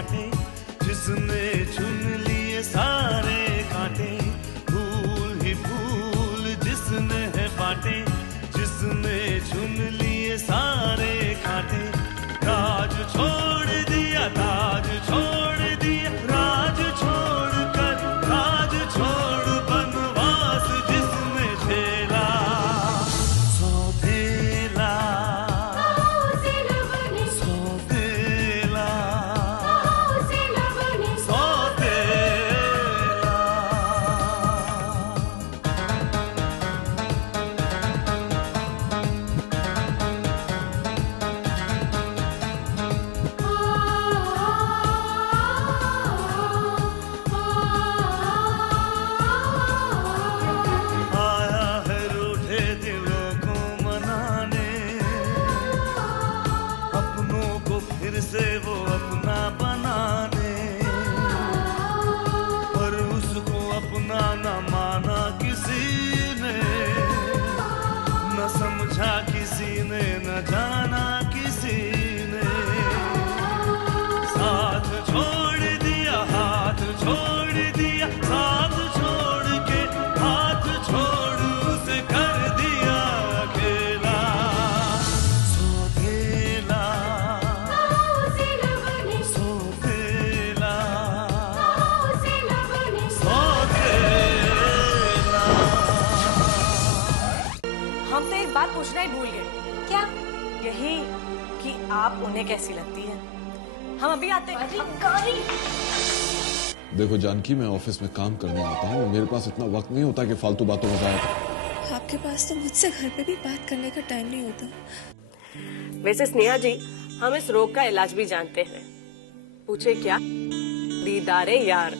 बांटे, जिसने चुन लिए सारे कांटे। फूल ही फूल जिसने है बांटे, जिसने चुन लिए सारे कांटे। राज छोड़ दिया, ताज छोड़ दिया, राज छोड़ कर राज छोड़ बनवास जिसने झेला। सौतेला सौतेला से वो अपना बनाने, पर उसको अपना न माना किसी ने, न समझा किसी ने, न जाना किसी ने। साथ छोड़ दिया, हाथ छोड़ दिया, साथ छोड़ के हाथ छोड़ उसे कर दिया अकेला। सौतेला हम तो एक बात पूछना ही भूल गए। क्या? यही कि आप उन्हें कैसी लगती है। हम अभी आते हैं। देखो जानकी, मैं ऑफिस में काम करने आता हूँ, मेरे पास इतना वक्त नहीं होता कि फालतू बातों में जाए। आपके पास तो मुझसे घर पे भी बात करने का टाइम नहीं होता। वैसे स्नेहा जी, हम इस रोग का इलाज भी जानते हैं। पूछे क्या? दीदारे यार।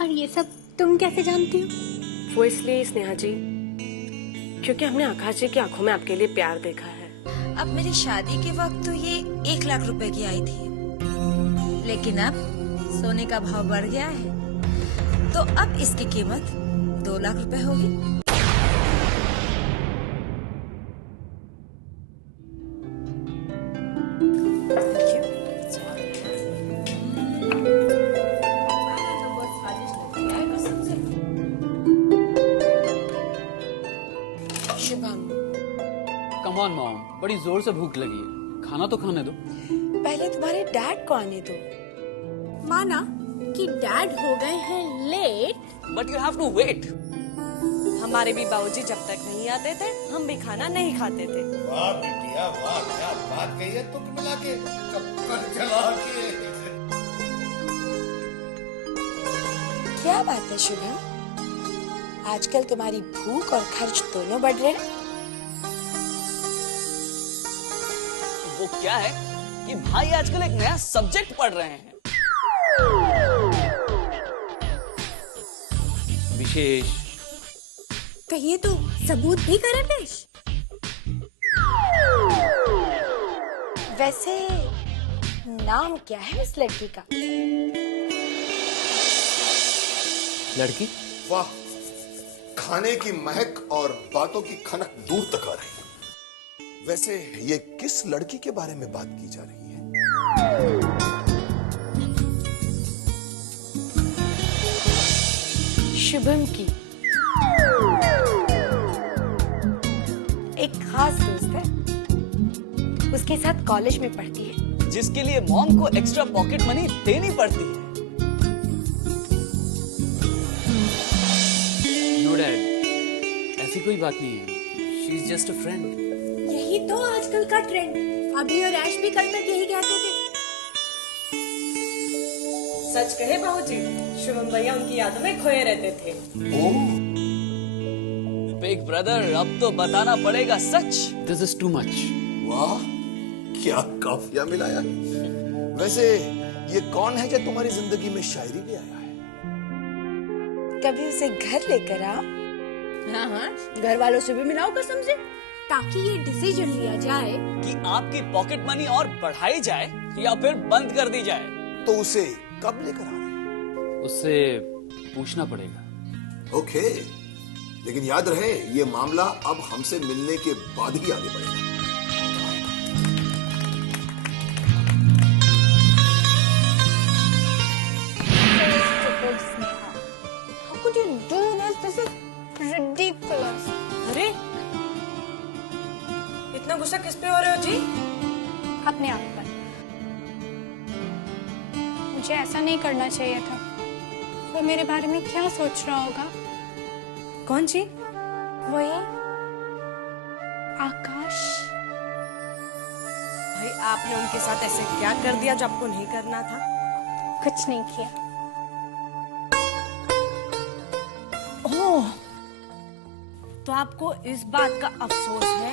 और ये सब तुम कैसे जानती हो? वो इसलिए स्नेहा जी, क्योंकि हमने आकाश जी की आंखों में आपके लिए प्यार देखा है। अब मेरी शादी के वक्त तो ये 1 लाख रुपए की आई थी, लेकिन अब सोने का भाव बढ़ गया है, तो अब इसकी कीमत 2 लाख रुपए होगी। कम ऑन मॉम, बड़ी जोर से भूख लगी है, खाना तो खाने दो। पहले तुम्हारे डैड को आने दो। माना कि डैड हो गए हैं late, but you have to wait. हमारे भी बाबूजी जब तक नहीं आते थे, हम भी खाना नहीं खाते थे। वाह बिटिया वाह, क्या बात कही है तुक मिला के, कपकर चला के। क्या बात है शुभम, आजकल तुम्हारी भूख और खर्च दोनों बढ़ रहे हैं। वो क्या है कि भाई आजकल एक नया सब्जेक्ट पढ़ रहे हैं, विशेष। कहिए तो सबूत भी करें पेश। वैसे नाम क्या है उस लड़की का? लड़की? वाह, खाने की महक और बातों की खनक दूर तक आ रही है। वैसे ये किस लड़की के बारे में बात की जा रही है? शुभम की एक खास दोस्त है, उसके साथ कॉलेज में पढ़ती है, जिसके लिए मॉम को एक्स्ट्रा पॉकेट मनी देनी पड़ती है। नो डैड, ऐसी कोई बात नहीं है, she is just a friend. यही तो आजकल का ट्रेंड। अभी और ऐश भी कल तक यही कहते थे। सच कहे बाबूजी, शुभम भैया उनकी यादों में खोए रहते थे। बिग ब्रदर, अब तो बताना पड़ेगा सच। This is too much. वाह, क्या काफिया मिलाया। वैसे ये कौन है जो तुम्हारी जिंदगी में शायरी ले आया है? कभी उसे घर लेकर आओ। हाँ हाँ, घर वालों से भी मिलाओ कसम से, ताकि ये डिसीजन लिया जाए कि आपकी पॉकेट मनी और बढ़ाई जाए या फिर बंद कर दी जाए। तो उसे कब लेकर आ रहे हैं? उससे पूछना पड़ेगा। ओके, लेकिन याद रहे ये मामला अब हमसे मिलने के बाद ही आगे बढ़ेगा। मुझे ऐसा नहीं करना चाहिए था। वो मेरे बारे में क्या सोच रहा होगा? कौन जी? वही आकाश। भाई आपने उनके साथ ऐसे क्या कर दिया जो आपको नहीं करना था? कुछ नहीं किया। ओह, तो आपको इस बात का अफसोस है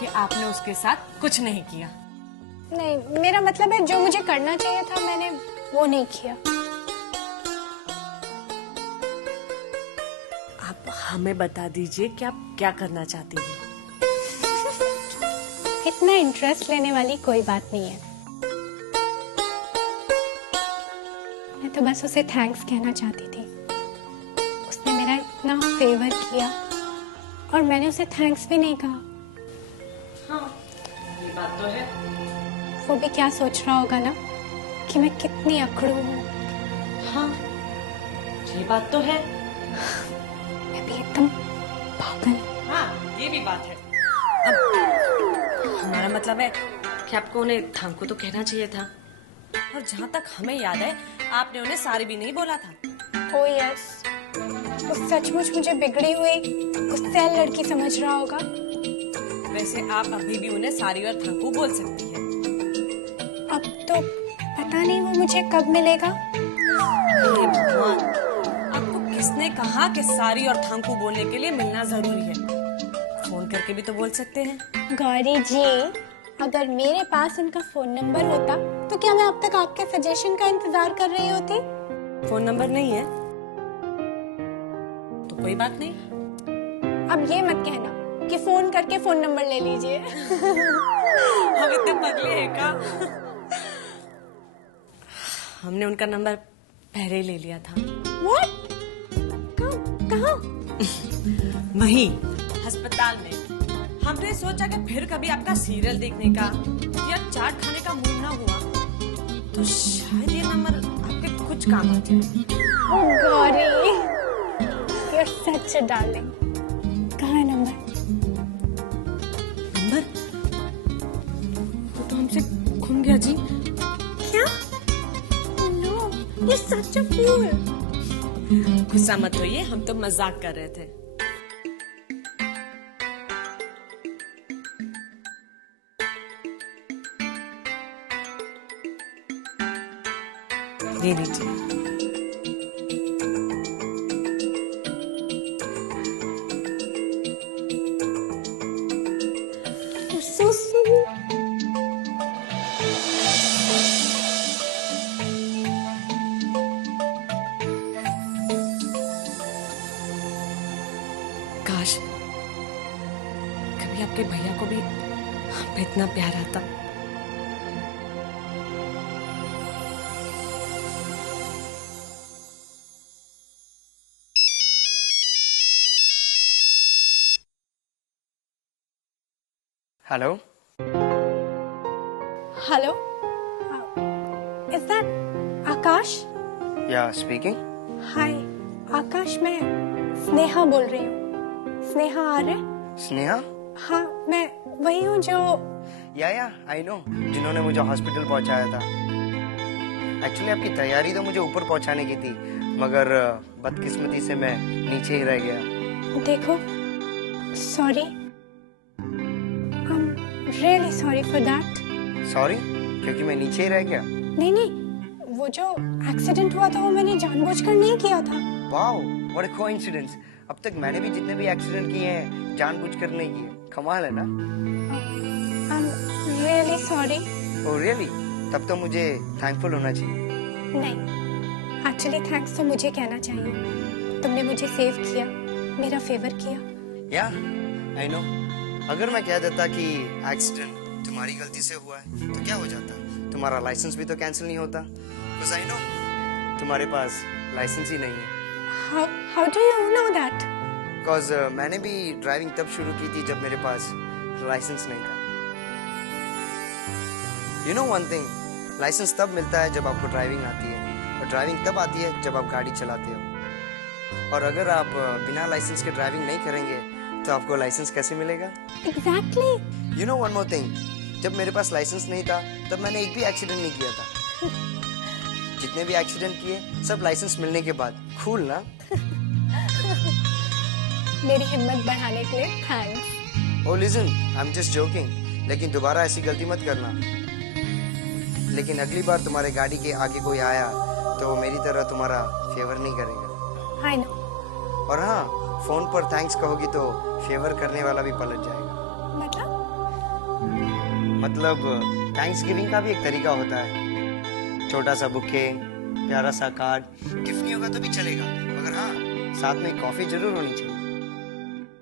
कि आपने उसके साथ कुछ नहीं किया? नहीं, मेरा मतलब है जो मुझे करना चाहिए था मैंने वो नहीं किया। आप हमें बता दीजिए कि आप क्या करना चाहती हैं? इतना इंटरेस्ट लेने वाली कोई बात नहीं है। मैं तो बस उसे थैंक्स कहना चाहती थी। उसने मेरा इतना फेवर किया और मैंने उसे थैंक्स भी नहीं कहा। हाँ, ये बात तो है। वो भी क्या सोच रहा होगा ना कि मैं कितनी अकड़ू हूँ। हाँ, ये बात तो है। मैं भी एकदम पागल। हाँ, ये भी बात है। अब हमारा मतलब है कि आपको उन्हें थैंक तो कहना चाहिए था। और जहाँ तक हमें याद है आपने उन्हें सॉरी भी नहीं बोला था। ओह यस, वो सचमुच मुझे बिगड़ी हुई गुस्सैल लड़की समझ रहा होगा। वैसे आप अभी भी उन्हें सॉरी और थैंक यू बोल सकती हैं। अब तो पता नहीं वो मुझे कब मिलेगा। हे भगवान, आपको किसने कहा कि सॉरी और थैंक यू बोलने के लिए मिलना जरूरी है? फोन करके भी तो बोल सकते हैं। गौरी जी, अगर मेरे पास उनका फोन नंबर होता तो क्या मैं अब तक आपके सजेशन का इंतजार कर रही होती? फोन नंबर नहीं है तो कोई बात नहीं। अब ये मत कहना कि फोन करके फोन नंबर ले लीजिए। हम इतने पगले हैं का? हमने उनका नंबर पहले ही ले लिया था। What? कहाँ? वहीं अस्पताल में। हमने सोचा कि फिर कभी आपका सीरियल देखने का या चाट खाने का मूड ना हुआ तो शायद ये नंबर आपके कुछ काम आ जाए। Oh, Gauri, you're such a darling. कहाँ है नंबर? नंबर? वो तो हमसे खो गया जी। क्या? No, you're such a fool. गुस्सा मत होइए, हम तो मजाक कर रहे थे। ये लीजिए। You're so sweet. काश कभी आपके भैया को भी हम पे इतना प्यार आता। Hello? Hello? Is that Akash? Yeah, speaking. Hi, आकाश, मैं स्नेहा बोल रही हूँ। स्नेहा आर्य? स्नेहा? हाँ, मैं वही हूँ जो या आई नो, जिन्होंने मुझे हॉस्पिटल पहुंचाया था। एक्चुअली आपकी तैयारी तो मुझे ऊपर पहुंचाने की थी, मगर बदकिस्मती से मैं नीचे ही रह गया। देखो, sorry, really sorry for that. Sorry? क्योंकि मैं नीचे ही रह गया? नहीं नहीं, वो जो एक्सीडेंट हुआ था वो मैंने जानबूझकर नहीं किया था। Wow, what a coincidence. अब तक मैंने भी जितने भी एक्सीडेंट किए हैं जानबूझकर नहीं किए। कमाल है ना? I am really sorry. Oh really? तब तो मुझे थैंकफुल होना चाहिए। नहीं, एक्चुअली थैंक्स तो मुझे कहना चाहिए। तुमने मुझे सेव किया, मेरा फेवर किया। या आई नो, अगर मैं कह देता कि एक्सीडेंट तुम्हारी गलती से हुआ है तो क्या हो जाता? तुम्हारा लाइसेंस भी तो कैंसिल नहीं होता। बिकॉज़ आई नो तुम्हारे पास लाइसेंस ही नहीं है। How do you know that? Because मैंने भी ड्राइविंग तब शुरू की थी जब मेरे पास लाइसेंस नहीं था। You know one thing, license तब मिलता है जब आपको ड्राइविंग आती है, और ड्राइविंग तब आती है जब आप गाड़ी चलाते हो। और अगर आप बिना लाइसेंस के ड्राइविंग नहीं करेंगे तो आपको लाइसेंस कैसे मिलेगा? Exactly. You know one more thing, जब मेरे पास लाइसेंस नहीं था तब मैंने एक भी एक्सीडेंट नहीं किया था। जितने भी एक्सीडेंट किए सब लाइसेंस मिलने के बाद। कूल ना? मेरी हिम्मत बढ़ाने के लिए thanks. Oh listen, I am just joking, लेकिन दोबारा ऐसी गलती मत करना। लेकिन अगली बार तुम्हारे गाड़ी के आगे कोई आया तो वो मेरी तरह तुम्हारा फेवर नहीं करेगा। I know. और हाँ, फोन पर थैंक्स कहोगी तो फेवर करने वाला भी पलट जाएगा। मतलब थैंक्स गिविंग का भी एक तरीका होता है। छोटा सा बुके, प्यारा सा कार्ड, गिफ्ट नहीं होगा तो भी चलेगा, मगर हाँ साथ में कॉफी जरूर होनी चाहिए।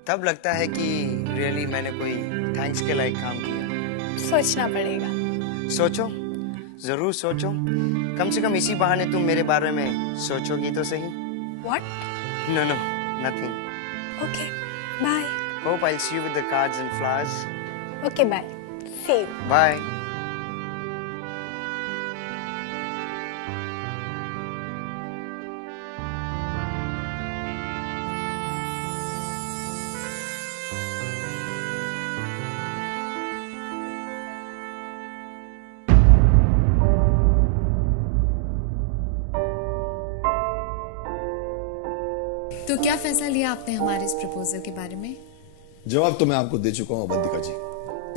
तब लगता है कि रियली मैंने कोई थैंक्स के लायक काम किया। सोचना पड़ेगा। सोचो, जरूर सोचो। कम से कम इसी बहाने तुम मेरे बारे में सोचोगी तो सही। What? No, no, nothing. Okay, bye. Hope I'll see you with the cards and flowers. Okay, bye. See you. Bye. तो क्या फैसला लिया आपने हमारे इस प्रपोजल के बारे में? जवाब तो मैं आपको दे चुका हूं अवंतिका जी।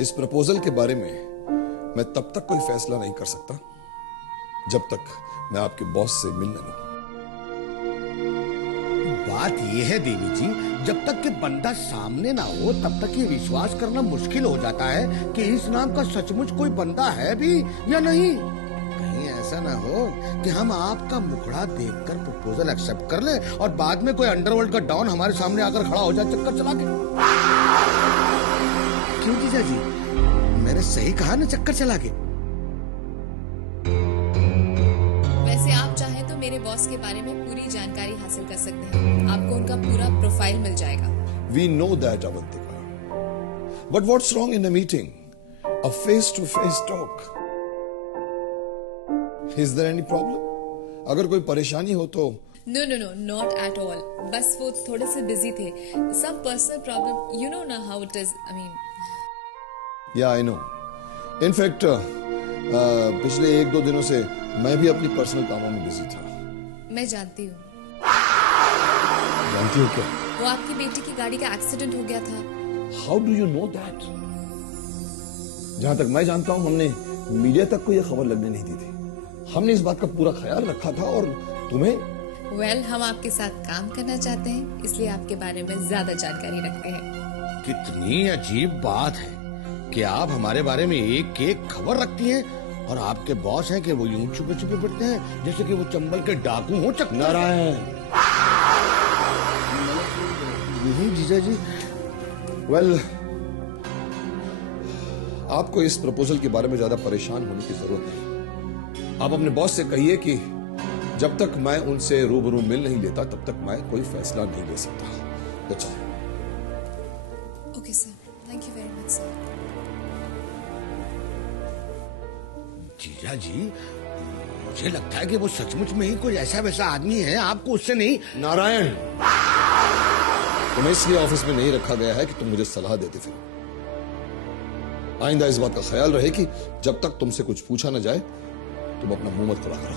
इस प्रपोजल के बारे में मैं तब तक कोई फैसला नहीं कर सकता जब तक मैं आपके बॉस से मिल न लूं। बात यह है देवी जी, जब तक कि बंदा सामने ना हो तब तक ये विश्वास करना मुश्किल हो जाता है कि इस नाम का सचमुच कोई बंदा है भी या नहीं। कहीं ऐसा ना हो कि हम आपका मुखड़ा देखकर प्रपोजल एक्सेप्ट कर ले और बाद में कोई अंडरवर्ल्ड का डॉन हमारे सामने आकर खड़ा हो जाए चक्कर चला के। क्यों जीजा जी, मैंने सही कहा ना, चक्कर चला के? वैसे आप चाहें तो मेरे बॉस के बारे में पूरी जानकारी हासिल कर सकते हैं। आपको उनका पूरा प्रोफाइल मिल जाएगा। We know that, Avantika. But what's wrong in a meeting? A face-to-face talk. Is there any problem? अगर कोई परेशानी हो तो? No, not at all. बस वो थोड़े से बिजी थे। Some personal problem. You know ना how it is. I mean. Yeah, I know. In fact, पिछले 1-2 दिनों से मैं भी अपनी पर्सनल कामों में बिजी था। मैं जानती हूँ। जानती हो क्या? वो आपकी बेटी की गाड़ी का एक्सीडेंट हो गया था। How do you know that? जहाँ तक मैं जानता हूँ हमने मीडिया तक को यह खबर लगने नहीं दी थी। हमने इस बात का पूरा ख्याल रखा था और तुम्हें हम आपके साथ काम करना चाहते हैं, इसलिए आपके बारे में ज्यादा जानकारी रखते हैं। कितनी अजीब बात है कि आप हमारे बारे में एक एक खबर रखती हैं और आपके बॉस हैं कि वो यूं छुपे छुपे फिरते हैं जैसे कि वो चंबल के डाकू हो। चक नारायण, यही जीजा जी। वेल, आपको इस प्रपोजल के बारे में ज्यादा परेशान होने की जरूरत नहीं। आप अपने बॉस से कहिए कि जब तक मैं उनसे रूबरू मिल नहीं लेता तब तक मैं कोई फैसला नहीं ले सकता। That's all. Okay, sir. Thank you very much, sir. जीजा जी, मुझे लगता है कि वो सचमुच में ही कोई ऐसा वैसा आदमी है, आपको उससे नहीं। नारायण, तुम्हें इसलिए ऑफिस में नहीं रखा गया है कि तुम मुझे सलाह देते फिरो। आइंदा इस बात का ख्याल रहे कि जब तक तुमसे कुछ पूछा न जाए तुम अपना मुंह मत खुला करो।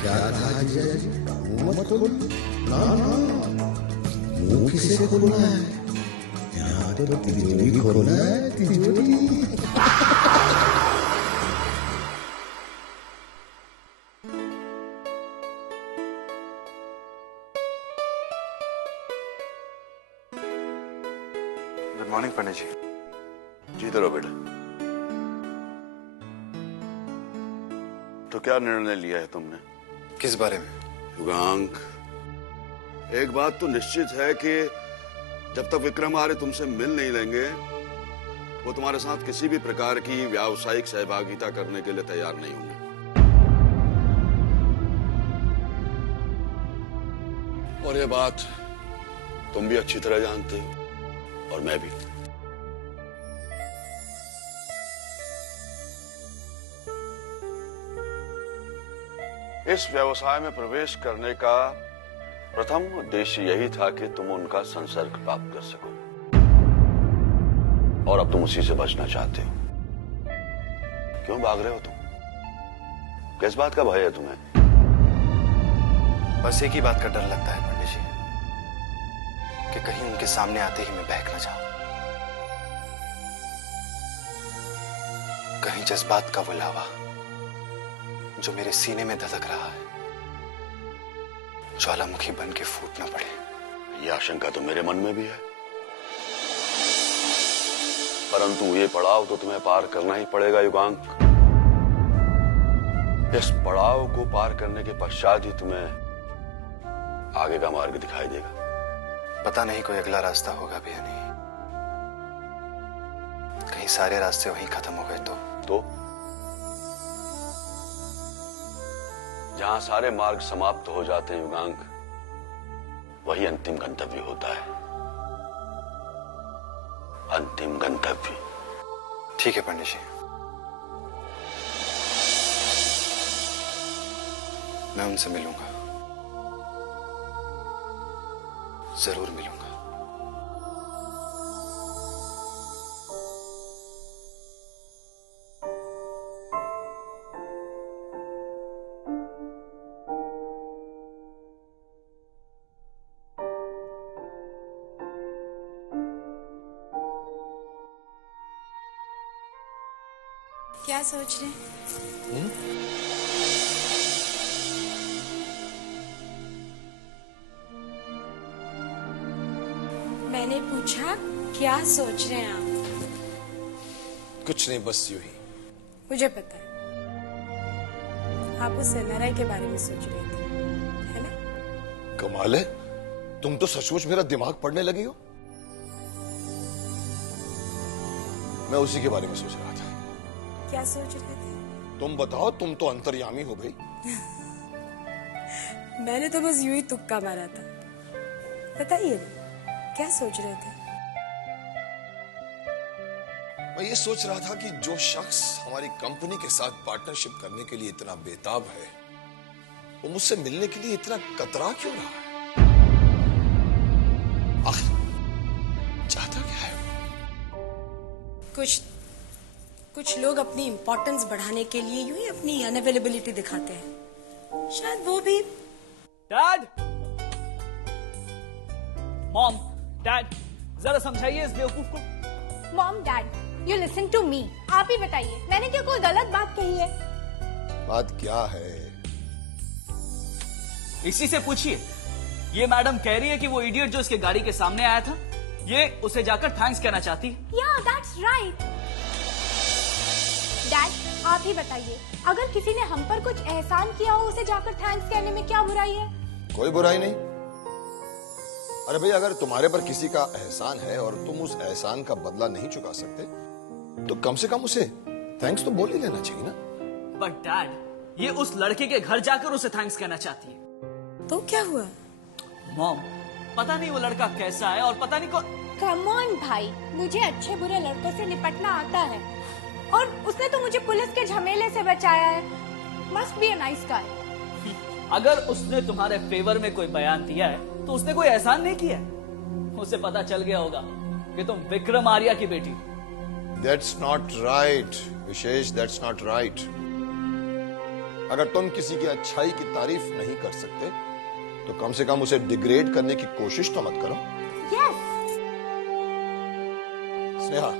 क्या कहा जीजा जी? मुंह मत खोलो। ना, मुंह किसे खोलना है? यहाँ तो तिजोरी खोलना है, तिजोरी। गुड मॉर्निंग पंडित जी। जीते रहो बेटा। तो क्या निर्णय लिया है तुमने? किस बारे में? युगांक, एक बात तो निश्चित है कि जब तक विक्रम आर्य तुमसे मिल नहीं लेंगे वो तुम्हारे साथ किसी भी प्रकार की व्यावसायिक सहभागिता करने के लिए तैयार नहीं होंगे। और ये बात तुम भी अच्छी तरह जानते हो और मैं भी। इस व्यवसाय में प्रवेश करने का प्रथम उद्देश्य यही था कि तुम उनका संसर्ग प्राप्त कर सको और अब तुम उसी से बचना चाहते हो। क्यों भाग रहे हो तुम? किस बात का भय है तुम्हें? बस एक ही बात का डर लगता है पंडित जी, कि कहीं उनके सामने आते ही मैं बहक न जाऊं। कहीं जज्बात का वो लावा जो मेरे सीने में धधक रहा है, ज्वालामुखी बन के फूट न पड़े। यह आशंका तो मेरे मन में भी है, परंतु ये पड़ाव तो तुम्हें पार करना ही पड़ेगा युगांक। इस पड़ाव को पार करने के पश्चात ही तुम्हें आगे का मार्ग दिखाई देगा। पता नहीं कोई अगला रास्ता होगा भी या नहीं। कहीं सारे रास्ते वहीं खत्म हो गए तो जहां सारे मार्ग समाप्त हो जाते हैं युगांक, वही अंतिम गंतव्य होता है। अंतिम गंतव्य। ठीक है पंडित जी, मैं उनसे मिलूंगा, जरूर मिलूंगा। क्या सोच रहे हैं? मैंने पूछा क्या सोच रहे हैं आप? कुछ नहीं, बस यूं ही। मुझे पता है आप उस एनआरआई के बारे में सोच रहे थे, है ना? कमाल है, तुम तो सचमुच मेरा दिमाग पढ़ने लगी हो। मैं उसी के बारे में सोच रहा था। क्या सोच रहे थे? तुम बताओ, तुम तो अंतर्यामी हो भाई। मैंने तो बस यूं ही तुक्का मारा था। बताइए क्या सोच रहे थे? मैं ये सोच रहा था कि जो शख्स हमारी कंपनी के साथ पार्टनरशिप करने के लिए इतना बेताब है, वो मुझसे मिलने के लिए इतना कतरा क्यों रहा है? आखिर चाहता क्या है? कुछ लोग अपनी इंपॉर्टेंस बढ़ाने के लिए यूं ही अपनी अनअवेलेबिलिटी दिखाते हैं। शायद वो भी। डैड, मॉम, डैड, जरा समझाइए इस बेवकूफ को। Mom, dad, you listen to me. आप ही बताइए, मैंने क्या कोई गलत बात कही है? बात क्या है? इसी से पूछिए। ये मैडम कह रही है कि वो इडियट जो इसके गाड़ी के सामने आया था, ये उसे जाकर थैंक्स कहना चाहती है। या, दैट्स राइट। डैड, आप ही बताइए, अगर किसी ने हम पर कुछ एहसान किया हो, उसे जाकर थैंक्स कहने में क्या बुराई है? कोई बुराई नहीं। अरे भाई, अगर तुम्हारे पर किसी का एहसान है और तुम उस एहसान का बदला नहीं चुका सकते, तो कम से कम उसे थैंक्स तो बोल ही लेना चाहिए ना। बट डैड, ये उस लड़के के घर जाकर उसे थैंक्स कहना चाहती है। तो क्या हुआ? मॉम, पता नहीं वो लड़का कैसा है और पता नहीं कम ऑन भाई, मुझे अच्छे बुरे लड़कों से निपटना आता है और उसने तो मुझे पुलिस के झमेले से बचाया है। Must be a nice guy. अगर उसने तुम्हारे फेवर में कोई बयान दिया है तो उसने कोई एहसान नहीं किया। उसे पता चल गया होगा कि तुम विक्रम आर्या की बेटी। That's not right, wishes, that's not right. अगर तुम किसी की अच्छाई की तारीफ नहीं कर सकते, तो कम से कम उसे डिग्रेड करने की कोशिश तो मत करो। Yes. स्नेहा,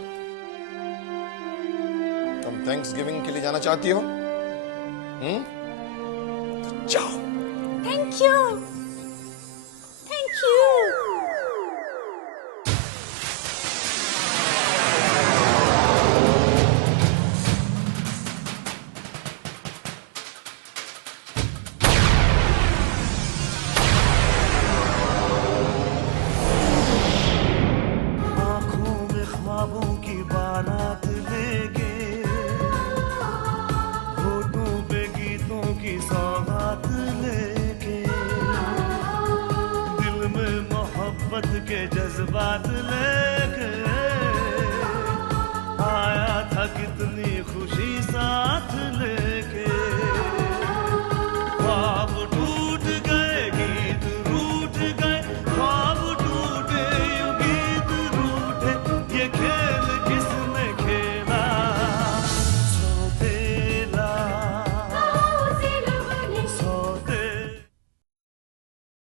तुम थैंक्सगिविंग के लिए जाना चाहती हो? तो जाओ। Thank you. Thank you. आँखों में ख्वाबों की बारात लेके, होठों पे गीतों की सौगात लेके, दिल में मोहब्बत के जज्बात लेके, आया था कितनी खुशी साथ